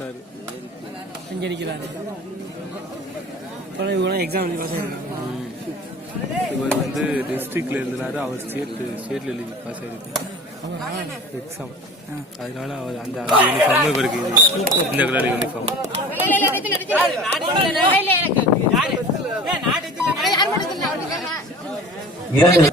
இருக்காரு இங்கே அடிக்கிறாரு இப்போ இவங்க எக்ஸாம் இவர் வந்து டிஸ்ட்ரிக்ட்ல இருந்தாரு அவர் ஸ்டேட் ஸ்டேட்ல எழுதி பாஸ் ஆயிருக்கு. எக்ஸாம் அதனால அவர் அந்த அந்த யூனிஃபார்ம் இவருக்கு. இந்த கலர் யூனிஃபார்ம் இரண்டு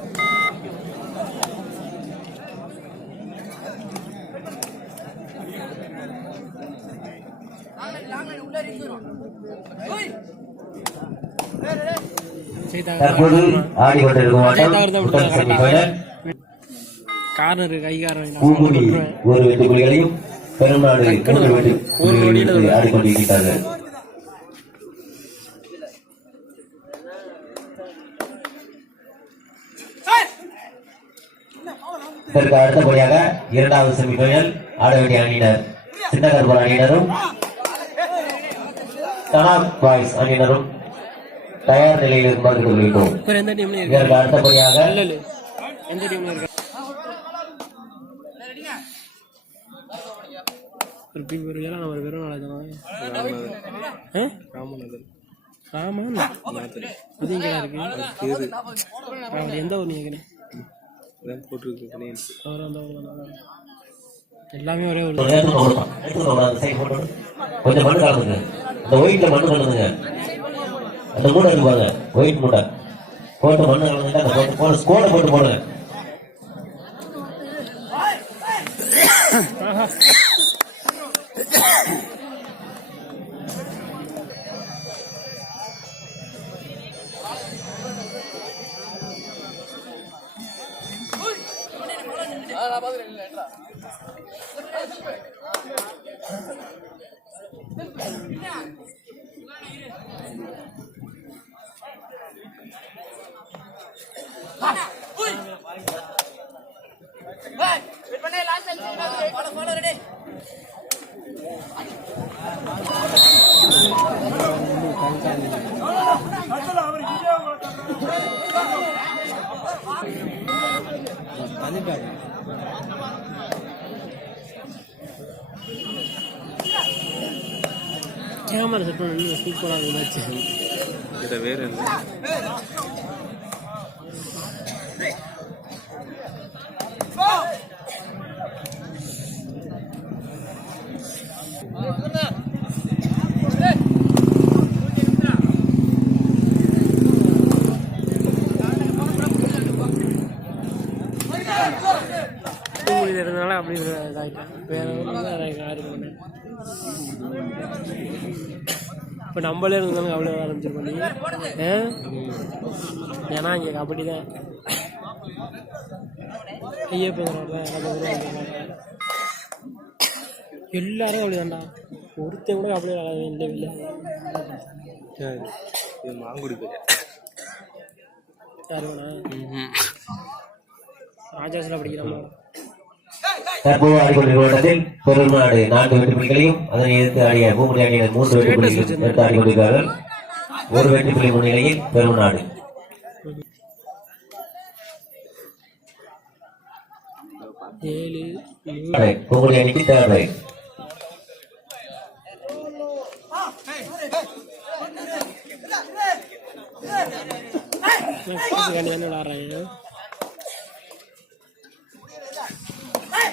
தற்போது ஆடிக்கொண்டிருக்கும் ஆட்டம் முதல் செமிஃபைனல் கார்னர் கை காரணம் பூங்குடி ஒரு வெட்டு புலிகளையும் பெருநாடு மூன்று வெட்டு புலிகளையும் ஆடிக்கொண்டிருக்கிறார்கள் இதற்கு அடுத்தபடியாக இரண்டாவது செமிஃபைனல் ஆட வேண்டிய அணியினர் சின்னகர்பர் அணியினரும் தனாக் பாய்ஸ் அணியினரும் தயார் நிலையில் டீம்லையும் இருக்கு இதற்கு அடுத்தபடியாக எந்த ஊர் இதான் போட்டிருக்கு நேம் அவர் அந்த ஊர் தான் எல்லாமே ஒரே ஒரு கொடுப்பான். எடுத்துட்டு வாங்க, அந்த side போட்டு. கொஞ்சம் மண்ணு கலந்துங்க இந்த ஒயிட்ல மண்ணு கலந்துங்க அந்த மூட்டை இருக்கு பாருங்க. ஒயிட் மூட்டை. போட்டு மண்ணு கலந்துங்க அந்த போட்டு போட்டு ஸ்கோட போட்டு போடுங்க. கேமரா செட் பண்ணி சூப்பராக மேட்ச் இதை வேற என்ன தூங்குடியில் இருந்தனால அப்படி இதாகிட்டேன் வேற ஒன்றும் இப்போ நம்மளே இருந்தாலும் அவ்வளோ ஆரம்பிச்சிருக்கோம் நீ ஆ? ஏன்னா இங்கே கபடி தான் ஐயா போகிறாங்க எல்லாரும் அப்படி தான்டா ஒருத்தன் கூட அப்படியே விளையாடவே இல்லை இல்லை? இது மாங்குடி பேர் யார் வேணா ராஜாசில் படிக்கிறாமா தற்போது ஆடிக்கொண்டிருக்கும் ஆட்டத்தில் பெருநாடு நான்கு வெட்டு புலிகளையும் அதனை எதிர்த்து ஆடிய பூமுடி அணியினர் மூன்று வெட்டு புலிகளையும் எடுத்து ஆடிக்கொண்டிருக்கிறார்கள். ஒரு வெட்டு புலி முன்னிலையில் பெருநாடு பூமுடி அணிக்கு தேர்ட் ரைட் கண்டி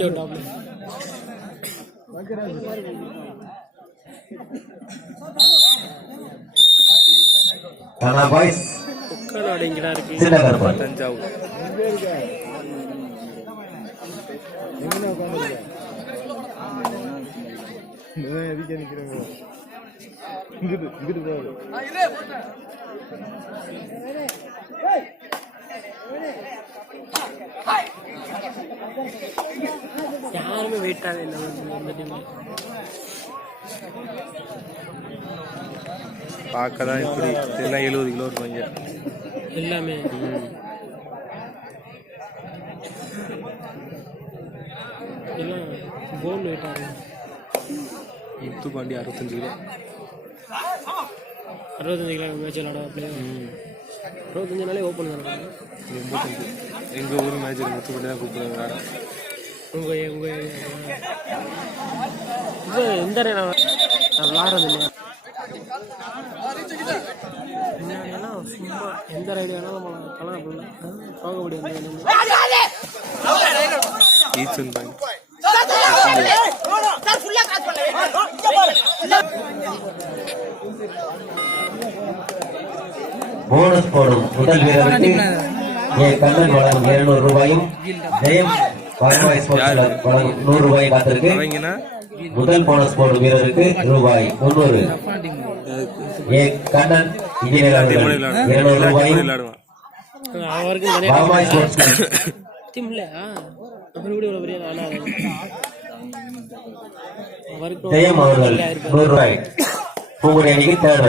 இறக்கி விட்டாப்ல கனா பாய்ஸ் உட்கார் இருக்கு தஞ்சாவூர் இங்கிட்டு இங்கிட்டு போகுது யாருமே வெயிட் ஆகவே இல்லை. இந்த பார்க்க தான் இப்படி எல்லாம் எழுபது கிலோ இருப்பாங்க எல்லாமே. எல்லாம் போன் வெயிட் ஆகும் முத்து பாண்டி அறுபத்தஞ்சு கிலோ. அறுபத்தஞ்சு கிலோ மேட்ச் விளாட அறுபத்தஞ்சு நாளே ஓப்பன் தான்? எண்பத்தஞ்சு எங்கள் ஊர் மேட்ச் முத்து பாண்டி தான் கூப்பிடுவாங்க விளையாட உங்கள் இது எந்த ரே- நான் விளாட்றது இல்லையா? முன்னாடியெல்லாம் சும்மா எந்த ரைடு வேணாலும் நம்ம கலந்து வந்து ஈச்சன் பாண்டி போனஸ் போடும் முதல் வீரருக்கு ஏ கண்ணன் வழங்கும் இருநூறு ரூபாயும் ஜெயம் வாய்வாய் ஸ்போர்ட்ஸ் கிளப் வழங்கும் நூறு ரூபாய் காத்திருக்கு. முதல் போனஸ் போடும் வீரருக்கு ரூபாய் முன்னூறு ஏ கண்ணன் இருநூறு ரூபாயும் வாய்வாய் ஸ்போர்ட்ஸ் ஜெயம் அவர்கள் நூறு ரூபாய். பூங்குடி அணிக்கு தேர்ட்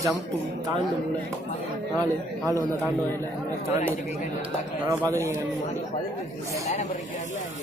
ஜம்ப்பு தாண்டு முடியல ஆள் ஆள் வந்தால் தாண்டு வரல தாண்டி இருக்கீங்க நான் பார்த்துருக்கேன் கண்ணு முன்னாடி கருணாநிதி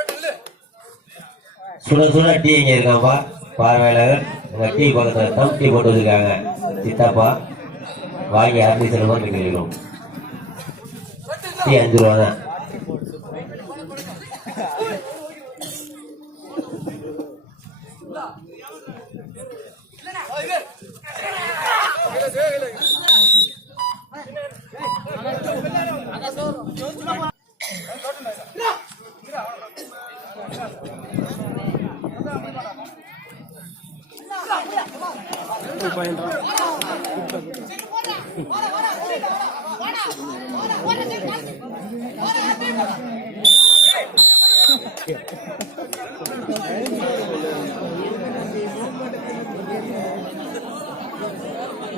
சுட சுட டீ இங்கே இருக்காப்பா. பார்வையாளர் உங்க டீ பக்கத்தில் தம் டீ போட்டு வச்சிருக்காங்க. சித்தாப்பா வாங்கி ஆரம்பி செல்வம் கேட்கணும் டீ அஞ்சு ரூபா தான்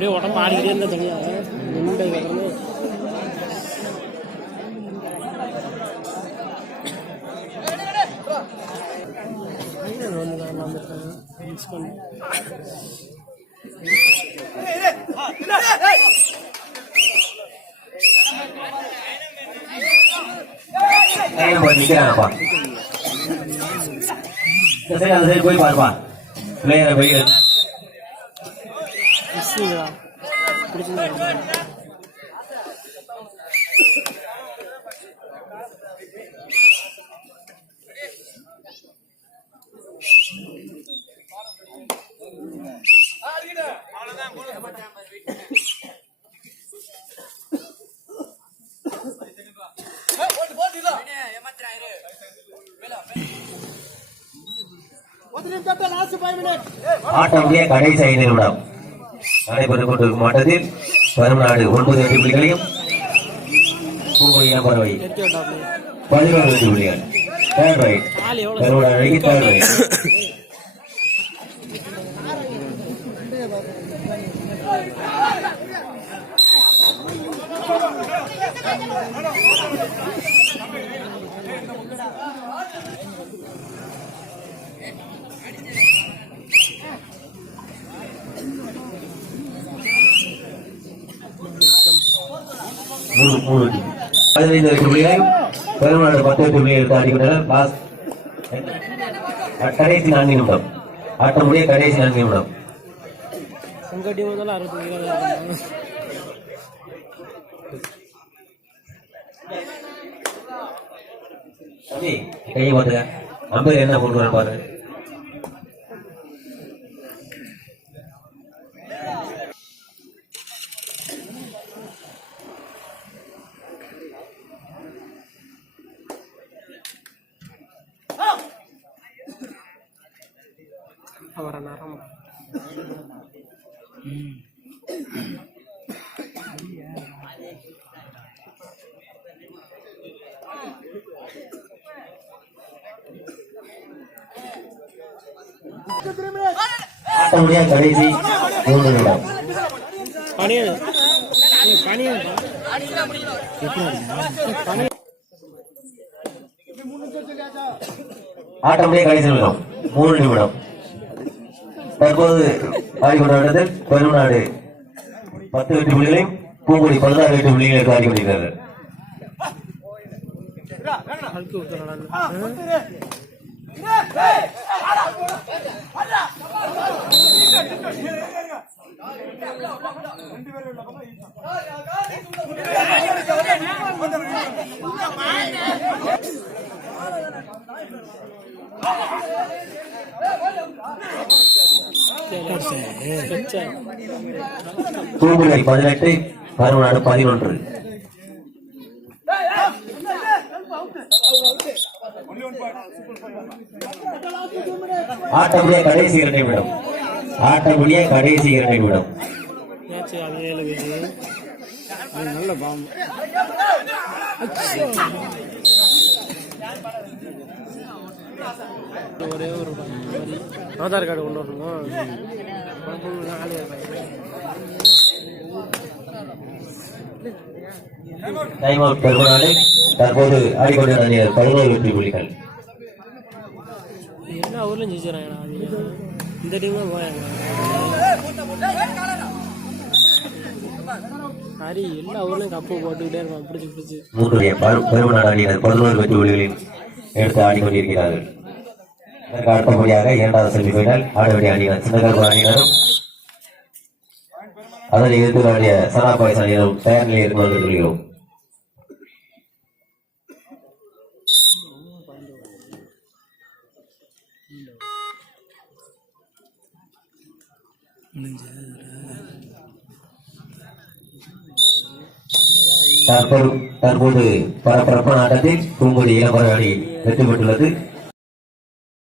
அப்படியே உடம்பு ஆடிக்கிட்டே இருந்தா தனியா நின்று வரணும் வந்து தான் வந்துருக்காங்க மிஸ் பண்ணி டைம் போய் நிக்கிறாங்கப்பா இந்த சைடு அந்த சைடு போய் பாருப்பா பிளேயரை போய் பிடிச்சிங்களா பிடிச்சிங்களா ஆட்டம்லேயே கடைசி ஐந்து நிமிடம் நடைபெற்றுக் கொண்டிருக்கும் ஆட்டத்தில் பெருநாடு ஒன்பது வெற்றி புள்ளிகளையும் பறவை வெற்றி புள்ளிகள். தேர்ட் ரைட் அணிக்கு தேர்ட் ரைட் மூணு மூணு பதினைந்து வெற்றி புள்ளிகளையும் பத்து வெற்றி புள்ளிகள் தாண்டிவிட்டனர் லாஸ்ட் கடைசி நான்கு நிமிடம். ஆட்டமுடைய கடைசி நான்கு நிமிடம். கையை பார்த்துக்க. அம்பேர் என்ன கொண்டு வர பாரு. அவரை நேரம் ஆட்டமுடைய கடைசி மூன்று நிமிடம் பனியன் பனியன் ஆட்டமுடைய கடைசி நிமிடம் மூணு நிமிடம் தற்போது ஆடிக்கொண்டிருந்தது பெருநாடு பத்து வெற்றி புள்ளிகளையும் பூங்குடி பதினாறு வெற்றி புள்ளிகளுக்கு ஆடிக்கொண்டிருக்கிறது அழுக்கு பூங்குடி பதினெட்டு பெருநாடு பதினொன்று ஆட்டமுடைய கடைசி இரண்டு நிமிடம் ஆட்டமுடைய கடைசி இரண்டு அது ஏழு பேர் பாம்பு ஒரே ஒரு. ஆதார் கார்டு கொண்டு வரணும்? டைம் அவுட் பெருமாடு தற்போது ஆடிக்கொண்டிருந்த அணியர் பதினோரு வெற்றி புள்ளிகள். எல்லா ஊர்லயும் ஜெயிச்சிடறாங்கடா அவங்க இந்த டீம் தான் போயாங்க ஹரி எல்லா ஊர்லயும் கப்பு போட்டுக்கிட்டே இருப்பான் பிடிச்சி பிடிச்சி. மூன்றுடைய பெருமநாடு அணியினர் பதினோரு வெற்றி புள்ளிகளில் எடுத்து ஆடிக்கொண்டிருக்கிறார்கள். இதற்கு அடுத்தபடியாக இரண்டாவது செமி ஃபைனல் ஆடவடி அணியினர் சின்னகர்பு அணியினரும் அதனை எதிர்த்து ஆடிய சனாபாய்ஸ் அணியினரும் தயார் நிலையில் இருந்து கொள்கிறோம் தற்போது தற்போது பரபரப்பான ஆட்டத்தில் பூங்குடி இளம்பர அணி வெற்றி பெற்றுள்ளது.